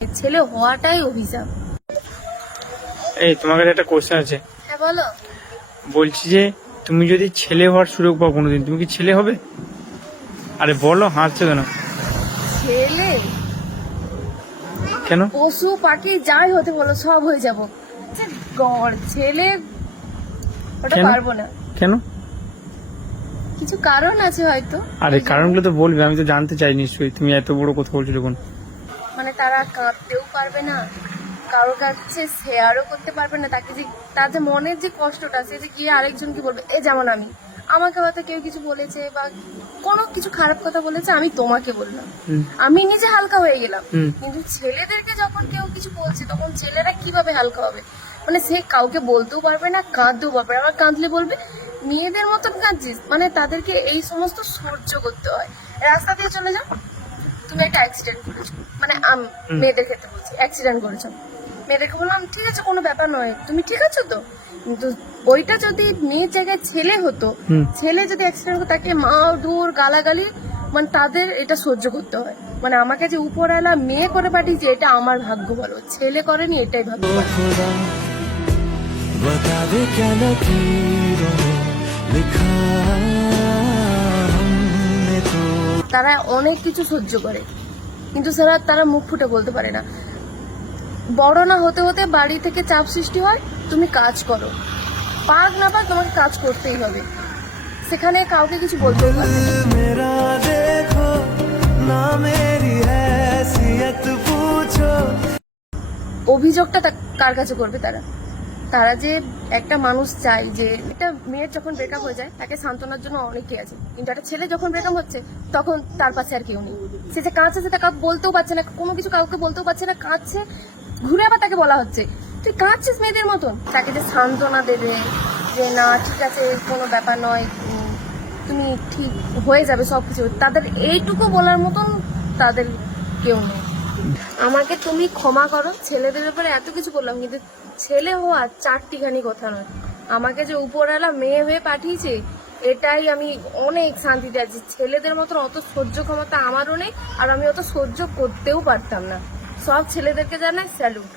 ছেলে হওয়াটাই অভিশাপ। এই তোমার কাছে একটা কোশ্চেন আছে। হ্যাঁ বলো। বলছি যে তুমি যদি ছেলে হওয়ার সুযোগ পাও কোনোদিন, তুমি কি ছেলে হবে? আরে বলো, হাসছো কেন? ছেলে কেন? পশু পাখি যাই হতে বলো সব হয়ে যাব, গড় ছেলে ওটা কেন? পারবো না। কেন? কিছু কারণ আছে হয়তো। আরে কারণগুলো তো বলবে, আমি তো জানতে চাই নিশ্চয়ই। তুমি এত বড় কথা বলছো যখন। মানে তারা কাঁদতেও পারবে না, কারোর কাছে শেয়ারও করতে পারবে না, তাকে যে তার যে মনের যে কষ্টটা সে যে গিয়ে আরেকজনকে বলবে। এই যেমন আমাকে হয়তো কেউ কিছু বলেছে বা কোনো কিছু খারাপ কথা বলেছে, আমি তোমাকে বললাম, আমি নিজে হালকা হয়ে গেলাম। কিন্তু ছেলেদেরকে যখন কেউ কিছু বলছে তখন ছেলেরা কিভাবে হালকা হবে? মানে সে কাউকে বলতেও পারবে না, কাঁদতেও পারবে না। আবার কাঁদলে বলবে মেয়েদের মতন কাঁদছিস। মানে তাদেরকে এই সমস্ত সহ্য করতে হয়। রাস্তা দিয়ে চলে যাও, তুমি একটা অ্যাক্সিডেন্ট করেছো, মানে মেয়েদের ক্ষেত্রে বলছি, অ্যাক্সিডেন্ট করেছো, মেয়েদেরকে বললাম ঠিক আছে কোনো ব্যাপার নয়, তুমি ঠিক আছো তো। কিন্তু ওইটা যদি মেয়ের জায়গায় ছেলে হতো, ছেলে যদি অ্যাক্সিডেন্ট হতো তাকে মারধর গালাগালি, মানে তাদের এটা সহ্য করতে হয়। মানে আমাকে যে উপরওয়ালা মেয়ে করে পাঠিয়েছে এটা আমার ভাগ্য বলো, ছেলে করেনি এটাই ভাগ্য বলো। তারা অনেক কিছু সহ্য করে কিন্তু তারা মুখ ফুটে বলতে পারে না। বড় না হতে হতে বাড়ি থেকে চাপ সৃষ্টি হয়, তুমি কাজ করো, পাক না পাক তোমাকে কাজ করতেই হবে, সেখানে কাউকে কিছু বলতেই পারবে না। অভিযোগটা কার কাছে করবে তারা? তারা যে একটা মানুষ চায় যে একটা মেয়ের যখন ব্রেকআপ হয়ে যায় তাকে সান্ত্বনার জন্য অনেকে আছে, কিন্তু একটা ছেলে যখন ব্রেকআপ হচ্ছে তখন তার পাশে আর কেউ নেই। সে যে কাঁদছে সেটা কাউকে বলতেও পারছে না, কোনো কিছু কাউকে বলতেও পারছে না, কাঁদছে, ঘুরে আবার তাকে বলা হচ্ছে তুই কাঁদছিস মেয়েদের মতন। তাকে যে সান্ত্বনা দেবে যে না ঠিক আছে কোনো ব্যাপার নয়, তুমি ঠিক হয়ে যাবে সবকিছু, তাদের এইটুকু বলার মতন তাদের কেউ নেই। আমাকে তুমি ক্ষমা করো, ছেলেদের ব্যাপারে এত কিছু বললাম, কিন্তু ছেলে হওয়া চারটিখানি কথা নয়। আমাকে যে উপরওয়ালা মেয়ে হয়ে পাঠিয়েছে এটাই আমি অনেক শান্তিতে আছি। ছেলেদের মতন অত সহ্য ক্ষমতা আমারও নেই, আর আমি অত সহ্য করতেও পারতাম না। সব ছেলেদেরকে জানাই স্যালুট।